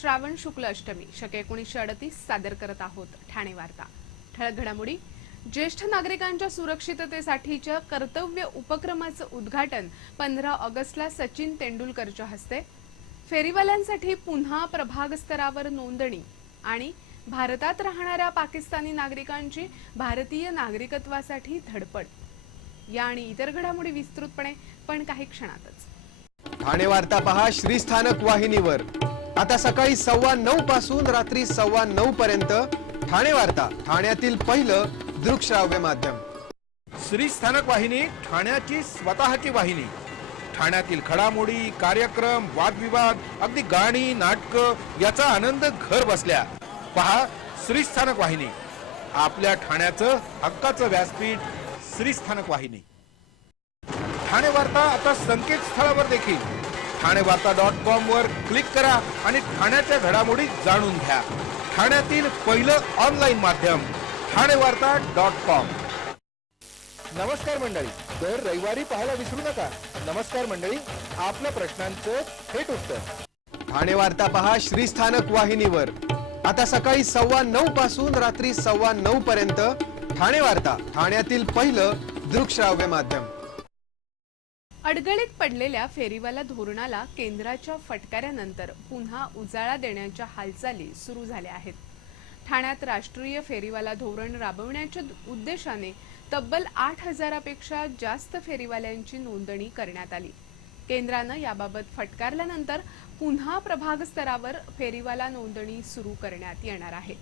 श्रावण शुक्ल अष्टमी शके 1938 सादर करत आहोत ठाणे वार्ता। ठळक घडामोडी। ज्येष्ठ नागरिकांच्या सुरक्षिततेसाठीच्या कर्तव्य उपक्रमाचं उद्घाटन 15 ऑगस्टला सचिन तेंडुलकरच्या हस्ते। फेरीवाल्यांसाठी पुन्हा प्रभाग स्तरावर नोंदणी आणि भारतात राहणाऱ्या पाकिस्तानी नागरिकांची भारतीय नागरिकत्वासाठी धडपड या आणि इतर घडामोडी विस्तृतपणे पण काही क्षणातच। ठाणे वार्ता पहा श्रीस्थानक वाहिनीवर। आता सकाळी 9:15 पासून रात्री 9:15 पर्यंत ठाणे वार्ता, ठाण्यातील पहिलं दृकश्राव्य माध्यम। श्रीस्थानक वाहिनी ठाण्याची स्वतःची वाहिनी। ठाण्यातील घडामोडी, कार्यक्रम, वादविवाद, अगदी गाणी, नाटक याचा आनंद घर बसल्या पहा श्रीस्थानक वाहिनी। आपल्या ठाण्याचं हक्काचं व्यासपीठ श्रीस्थानक वाहिनी। ठाणे वार्ता आता संकेतस्थळावर देखील ठाणेवार्ता.com वर क्लिक करा आणि ठाण्याच्या घडामोडी जाणून घ्या। ठाण्यातील पहिलं ऑनलाईन माध्यम ठाणेवार्ता.com। नमस्कार मंडळी, दर रविवारी पाहायला विसरू नका। नमस्कार मंडळी, आपल्या प्रश्नांचं थेट उत्तर। ठाणे वार्ता पहा श्रीस्थानक वाहिनीवर। आता सकाळी 9:15 पासून रात्री 9:15 पर्यंत ठाणे वार्ता, ठाण्यातील पहिलं दृकश्राव्य माध्यम। अडगळीत पडलेल्या फेरीवाला धोरणाला केंद्राच्या फटकाऱ्यानंतर पुन्हा उजाळा देण्याच्या हालचाली सुरू झाल्या आहेत। ठाण्यात राष्ट्रीय फेरीवाला धोरण राबवण्याच्या उद्देशाने तब्बल 8,000 पेक्षा जास्त फेरीवाल्यांची नोंदणी करण्यात आली। केंद्रानं याबाबत फटकारल्यानंतर पुन्हा प्रभाग स्तरावर फेरीवाला नोंदणी सुरू करण्यात येणार आहे।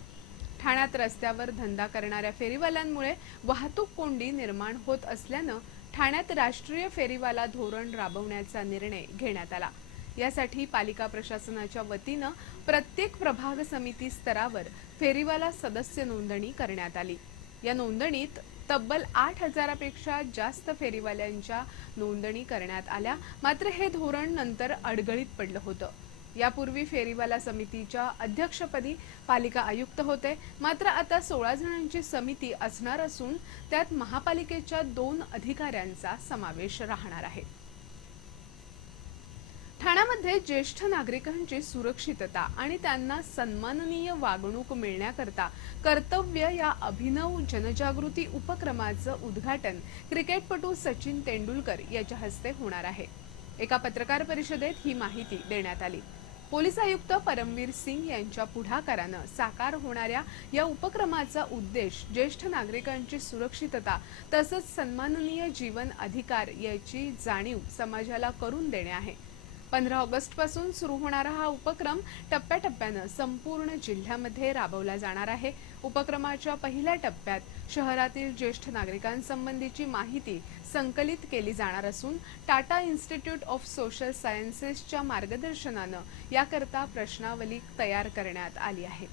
ठाण्यात रस्त्यावर धंदा करणाऱ्या फेरीवाल्यांमुळे वाहतूक कोंडी निर्माण होत असल्यानं ठाण्यात राष्ट्रीय फेरीवाला धोरण राबवण्याचा निर्णय घेण्यात आला। यासाठी पालिका प्रशासनाच्या वतीनं प्रत्येक प्रभाग समिती स्तरावर फेरीवाला सदस्य नोंदणी करण्यात आली। या नोंदणीत तब्बल 8,000 पेक्षा जास्त फेरीवाल्यांच्या नोंदणी करण्यात आल्या। मात्र हे धोरण नंतर अडगळीत पडलं होतं। यापूर्वी फेरीवाला समितीच्या अध्यक्षपदी पालिका आयुक्त होते, मात्र आता 16 जणांची समिती असणार असून त्यात महापालिकेच्या 2 अधिकाऱ्यांचा समावेश राहणार आहे। ठाण्यामध्ये ज्येष्ठ नागरिकांची सुरक्षितता आणि त्यांना सन्माननीय वागणूक मिळण्याकरता कर्तव्य या अभिनव जनजागृती उपक्रमाचं उद्घाटन क्रिकेटपटू सचिन तेंडुलकर यांच्या हस्ते होणार आहे। एका पत्रकार परिषदेत ही माहिती देण्यात आली। पोलीस आयुक्त परमवीर सिंग यांच्या पुढाकारानं साकार होणाऱ्या या उपक्रमाचा उद्देश ज्येष्ठ नागरिकांची सुरक्षितता तसंच सन्माननीय जीवन अधिकार याची जाणीव समाजाला करून देणे आहे। 15 ऑगस्ट पासून सुरू होणारा हा उपक्रम टप्प्याटप्प्यानं संपूर्ण जिल्ह्यामध्ये राबवला जाणार आहे। उपक्रमाच्या पहिल्या टप्प्यात शहरातील ज्येष्ठ नागरिकांसंबंधीची माहिती संकलित केली जाणार असून टाटा इन्स्टिट्यूट ऑफ सोशल सायन्सेसच्या मार्गदर्शनानं याकरता प्रश्नावली तयार करण्यात आली आहे।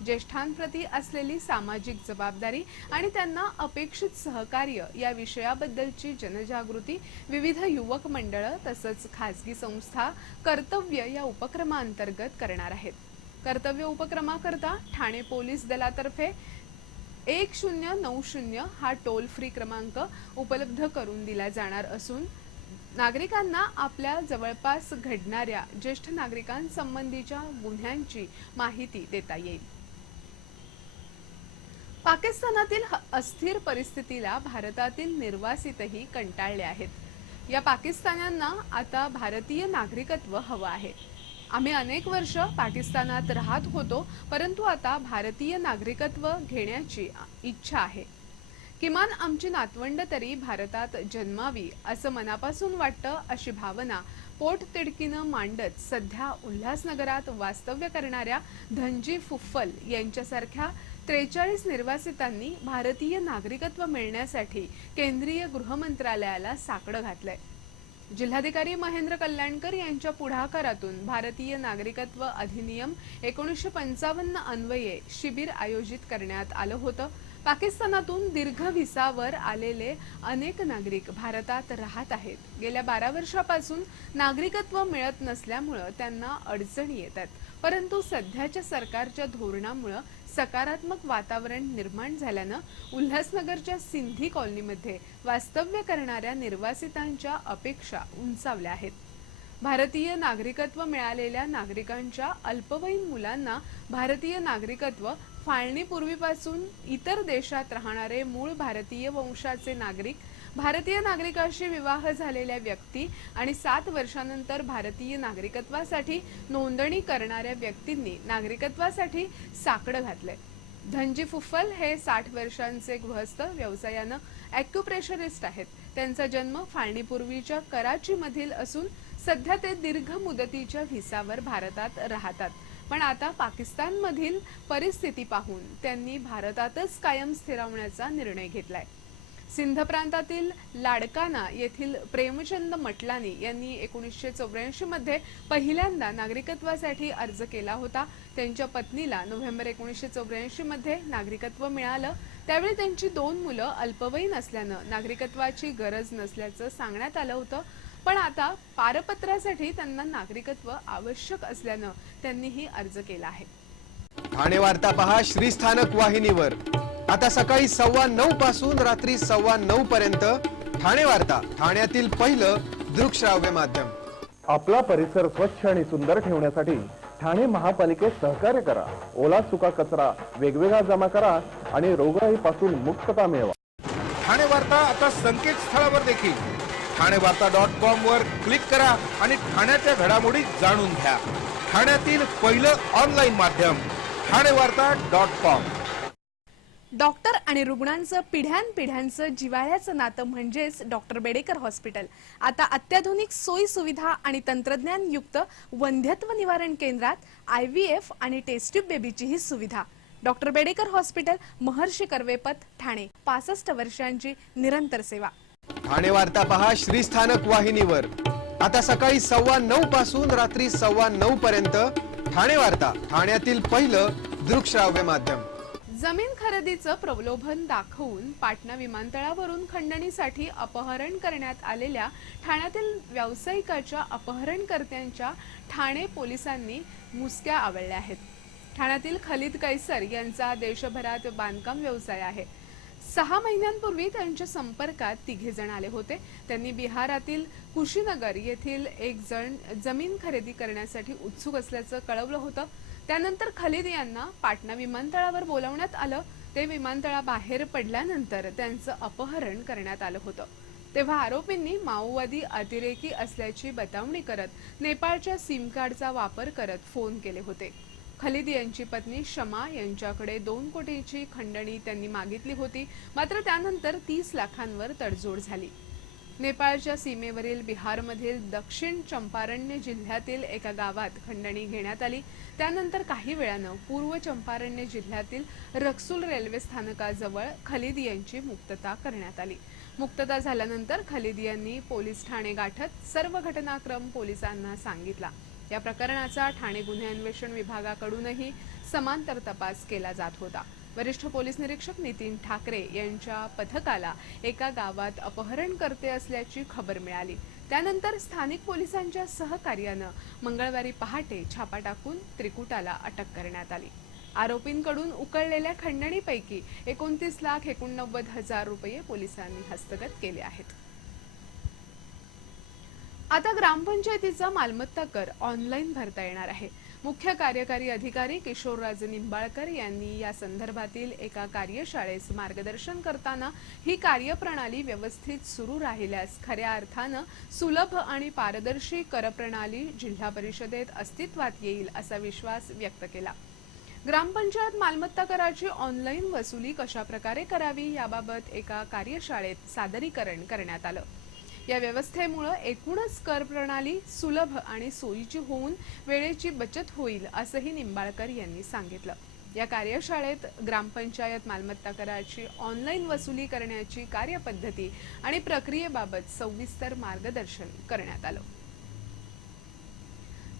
ज्येष्ठांप्रती असलेली सामाजिक जबाबदारी आणि त्यांना अपेक्षित सहकार्य या विषयाबद्दलची जनजागृती विविध युवक मंडळं तसंच खासगी संस्था कर्तव्य या उपक्रमांतर्गत करणार आहेत। कर्तव्य उपक्रमाकरता ठाणे पोलीस दलातर्फे 1090 हा टोल फ्री क्रमांक उपलब्ध करून दिला जाणार असून नागरिकांना आपल्या जवळपास घडणाऱ्या ज्येष्ठ नागरिकांसंबंधीच्या गुन्ह्यांची माहिती देता येईल। पाकिस्तानातील अस्थिर परिस्थितीला भारतातील निर्वासितही कंटाळले आहेत। या पाकिस्तान्यांना आता भारतीय नागरिकत्व हवं आहे। आम्ही अनेक वर्ष पाकिस्तानात राहत होतो, परंतु आता भारतीय नागरिकत्व घेण्याची इच्छा आहे। किमान आमची नातवंड तरी भारतात जन्मावी असं मनापासून वाटतं, अशी भावना पोटतिडकीनं मांडत सध्या उल्हासनगरात वास्तव्य करणाऱ्या धनजी फुफ्फल यांच्यासारख्या 43 निर्वासितांनी भारतीय नागरिकत्व मिळण्यासाठी केंद्रीय गृह मंत्रालयाला साकडं घातलंय। जिल्हाधिकारी महेंद्र कल्याणकर यांच्या पुढाकारातून भारतीय नागरिकत्व अधिनियम 1955 अन्वये शिबिर आयोजित करण्यात आलं होतं। पाकिस्तानातून दीर्घ व्हिसावर आलेले अनेक नागरिक भारतात राहत आहेत। गेल्या 12 वर्षापासून नागरिकत्व मिळत नसल्यामुळे त्यांना अडचणी येतात, परंतु सध्याच्या सरकारच्या धोरणामुळे सकारात्मक वातावरण निर्माण झाल्यानं उल्हासनगरच्या सिंधी कॉलनीमध्ये वास्तव्य करणाऱ्या निर्वासितांच्या अपेक्षा उंचावल्या आहेत। भारतीय नागरिकत्व मिळालेल्या नागरिकांच्या अल्पवयीन मुलांना भारतीय नागरिकत्व फाळणीपूर्वीपासून इतर देशात राहणारे मूळ भारतीय वंशाचे नागरिक, भारतीय नागरिकाशी विवाह झालेल्या व्यक्ती आणि 7 वर्षांनंतर भारतीय नागरिकत्वासाठी नोंदणी करणाऱ्या व्यक्तींनी नागरिकत्वासाठी साकडं घातलंय. धनजी फुफ्फल हे 60 वर्षांचे गृहस्थ व्यवसायानं ॲक्युप्रेशरिस्ट आहेत. त्यांचा जन्म फाळणीपूर्वीच्या कराचीमधील असून सध्या ते दीर्घ मुदतीच्या व्हिसावर भारतात राहतात. पण आता पाकिस्तानमधील परिस्थिती पाहून त्यांनी भारतातच कायम स्थिरावण्याचा निर्णय घेतलाय. सिंध प्रांतातील लाडकाना येथील प्रेमचंद मटलानी यांनी 1984 मध्ये पहिल्यांदा नागरिकत्वासाठी अर्ज केला होता. त्यांच्या पत्नीला नोव्हेंबर 1984 मध्ये नागरिकत्व मिळालं. त्यावेळी त्यांची 2 मुलं अल्पवयीन असल्यानं नागरिकत्वाची गरज नसल्याचं सांगण्यात आलं होतं. पण आता पारपत्रासाठी त्यांना नागरिकत्व आवश्यक असल्यानं त्यांनीही अर्ज केला आहे. ठाणे वार्ता पहा श्रीस्थानक वाहिनीवर. आता सकाळी 9:15 पासून रात्री 9:15 पर्यंत ठाणे वार्ता, ठाण्यातील पहिलं दृकश्राव्य माध्यम. आपला परिसर स्वच्छ आणि सुंदर ठेवण्यासाठी ठाणे महापालिकेत सहकार्य करा. ओला सुका कचरा वेगवेगळा जमा करा आणि रोगराईपासून मुक्तता मिळवा. ठाणे वार्ता आता संकेतस्थळावर देखील ठाणेवार्ता.com वर क्लिक करा आणि ठाण्याच्या घडामोडी जाणून घ्या. ठाण्यातील पहिलं ऑनलाईन माध्यम ठाणेवार्ता.com. डॉक्टर आणि रुग्णांचं पिढ्यानपिढ्यांचं जिव्हाळ्याचं नातं म्हणजेच डॉक्टर बेडेकर हॉस्पिटल. आता अत्याधुनिक सोयी सुविधा आणि तंत्रज्ञान युक्त वंध्यत्व निवारण केंद्रात IVF आणि टेस्ट ट्यूब बेबीचीही सुविधा. डॉक्टर बेडेकर हॉस्पिटल, महर्षी कर्वेपथ, ठाणे. 65 वर्षांची निरंतर सेवा. ठाणे वार्ता पहा श्रीस्थानक वाहिनीवर. आता सकाळी 9:15 पासून रात्री 9:15 पर्यंत ठाणे वार्ता, ठाण्यातील पहिलं दृकश्राव्य माध्यम. जमीन खरेदीचं प्रलोभन दाखवून पाटणा विमानतळावरून खंडणीसाठी अपहरण करण्यात आलेल्या ठाण्यातील व्यावसायिकाच्या अपहरणकर्त्यांच्या ठाणे पोलिसांनी मुसक्या आवळल्या आहेत. ठाण्यातील खलीद कैसर यांचा देशभरात बांधकाम व्यवसाय आहे. 6 महिन्यांपूर्वी त्यांच्या संपर्कात 3 जण आले होते. त्यांनी बिहारातील कुशीनगर येथील एक जण जमीन खरेदी करण्यासाठी उत्सुक असल्याचं कळवलं होतं. त्यानंतर खलीद यांना पाटणा विमानतळावर बोलावण्यात आलं. ते विमानतळाबाहेर पडल्यानंतर त्यांचं अपहरण करण्यात आलं होतं. तेव्हा आरोपींनी माओवादी अतिरेकी असल्याची बतावणी करत नेपाळच्या सिम कार्डचा वापर करत फोन केले होते. खलीद यांची पत्नी शमा यांच्याकडे 2 कोटीची खंडणी त्यांनी मागितली होती. मात्र त्यानंतर 30 लाखांवर तडजोड झाली. नेपाळच्या सीमेवरील बिहारमधील दक्षिण चंपारण्य जिल्ह्यातील एका गावात खंडणी घेण्यात आली. त्यानंतर काही वेळानं पूर्व चंपारण्य जिल्ह्यातील रक्सुल रेल्वे स्थानकाजवळ खलीद यांची मुक्तता करण्यात आली. मुक्तता झाल्यानंतर खलीद यांनी पोलीस ठाणे गाठत सर्व घटनाक्रम पोलिसांना सांगितला. या प्रकरणाचा ठाणे गुन्हे अन्वेषण विभागाकडूनही समांतर तपास केला जात होता. वरिष्ठ पोलीस निरीक्षक नितीन ठाकरे यांच्या पथकाला एका गावात अपहरणकर्ते असल्याची खबर मिळाली. त्यानंतर स्थानिक पोलिसांच्या सहकार्यानं मंगळवारी पहाटे छापा टाकून त्रिकुटाला अटक करण्यात आली. आरोपींकडून उकळलेल्या खंडणीपैकी 29,89,000 रुपये पोलिसांनी हस्तगत केले आहेत. आता ग्रामपंचायतीचा मालमत्ता कर ऑनलाईन भरता येणार आहे. मुख्य कार्यकारी अधिकारी किशोरराज निंबाळकर यांनी या संदर्भातील एका कार्यशाळेस मार्गदर्शन करताना ही कार्यप्रणाली व्यवस्थित सुरू राहिल्यास खऱ्या अर्थानं सुलभ आणि पारदर्शी करप्रणाली जिल्हा परिषदेत अस्तित्वात येईल असा विश्वास व्यक्त केला. ग्रामपंचायत मालमत्ता कराची ऑनलाईन वसुली कशा प्रकारे करावी याबाबत एका कार्यशाळेत सादरीकरण करण्यात आलं. या व्यवस्थेमुळे एकूणच कर प्रणाली सुलभ आणि सोयीची होऊन वेळेची बचत होईल असंही निंबाळकर यांनी सांगितलं. या कार्यशाळेत ग्रामपंचायत मालमत्ता कराची ऑनलाईन वसुली करण्याची कार्यपद्धती आणि प्रक्रियेबाबत सविस्तर मार्गदर्शन करण्यात आलं.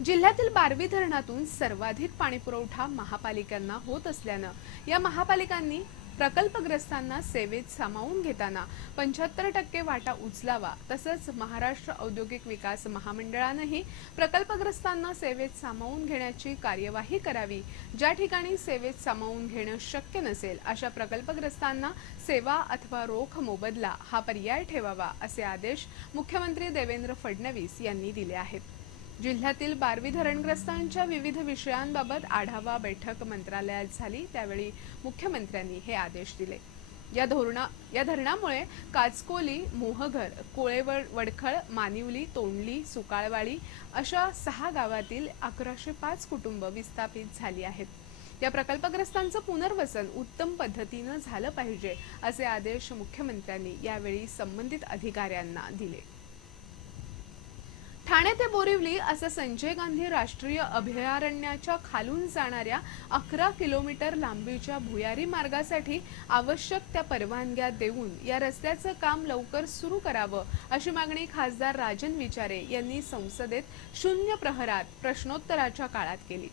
जिल्ह्यातील 12 धरणातून सर्वाधिक पाणीपुरवठा महापालिकांना होत असल्यानं या महापालिकांनी प्रकल्पग्रस्तांना सेवेत सामावून घेताना 75% वाटा उचलावा. तसंच महाराष्ट्र औद्योगिक विकास महामंडळानंही प्रकल्पग्रस्तांना सेवेत सामावून घेण्याची कार्यवाही करावी. ज्या ठिकाणी सेवेत सामावून घेणं शक्य नसेल अशा प्रकल्पग्रस्तांना सेवा अथवा रोख मोबदला हा पर्याय ठेवावा असे आदेश मुख्यमंत्री देवेंद्र फडणवीस यांनी दिले आहेत. जिल्ह्यातील 12 धरणग्रस्तांच्या विविध विषयांबाबत आढावा बैठक मंत्रालयात झाली। त्यावेळी मुख्यमंत्र्यांनी हे आदेश दिले। या धरणामुळे काचकोली, मोहघर, कोळेवडखळ, मानिवली, तोंडली, सुकाळवाडी अशा 6 गावातील 1105 कुटुंब विस्थापित झाली आहेत। या प्रकल्पग्रस्तांचं पुनर्वसन उत्तम पद्धतीनं झालं पाहिजे असे आदेश मुख्यमंत्र्यांनी यावेळी संबंधित अधिकाऱ्यांना दिले। ठाणे ते बोरिवली असं संजय गांधी राष्ट्रीय अभयारण्याच्या खालून जाणाऱ्या 11 किलोमीटर लांबीच्या भुयारी मार्गासाठी आवश्यक त्या परवानग्या देऊन या रस्त्याचं काम लवकर सुरू करावं अशी मागणी खासदार राजन विचारे यांनी संसदेत शून्य प्रहरात प्रश्नोत्तराच्या काळात केली।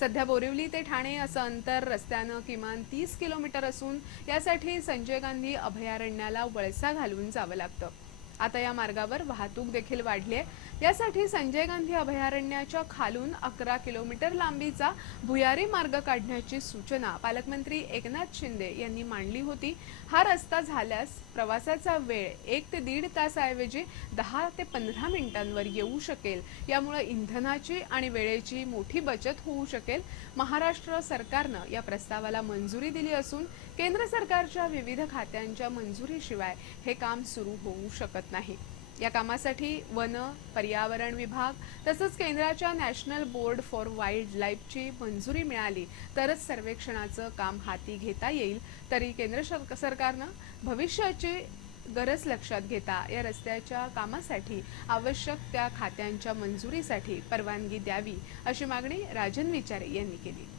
सध्या बोरिवली ते ठाणे असं अंतर रस्त्यानं किमान 30 किलोमीटर असून यासाठी संजय गांधी अभयारण्याला वळसा घालून जावं लागतं। आता या मार्गावर वाहतूक देखील वाढली आहे। यासाठी संजय गांधी अभयारण्याच्या खालून 11 किलोमीटर लांबीचा भुयारी मार्ग काढण्याची सूचना पालकमंत्री एकनाथ शिंदे यांनी मांडली होती। हा रस्ता झाल्यास प्रवासाचा वेळ 1 ते 1.5 तासाऐवजी 10 ते 15 मिनिटांवर येऊ शकेल। यामुळे इंधनाची आणि वेळेची मोठी बचत होऊ शकेल। महाराष्ट्र सरकारनं या प्रस्तावाला मंजुरी दिली असून केंद्र सरकारच्या विविध खात्यांच्या मंजुरीशिवाय हे काम सुरू होऊ शकत नाही। या कामासाठी वन, पर्यावरण विभाग तसंच केंद्राच्या नॅशनल बोर्ड फॉर वाईल्ड लाईफची मंजुरी मिळाली तरच सर्वेक्षणाचं काम हाती घेता येईल। तरी केंद्र सरकारनं भविष्याची गरज लक्षात घेता या रस्त्याच्या कामासाठी आवश्यक त्या खात्यांच्या मंजुरीसाठी परवानगी द्यावी अशी मागणी राजन विचारे यांनी केली।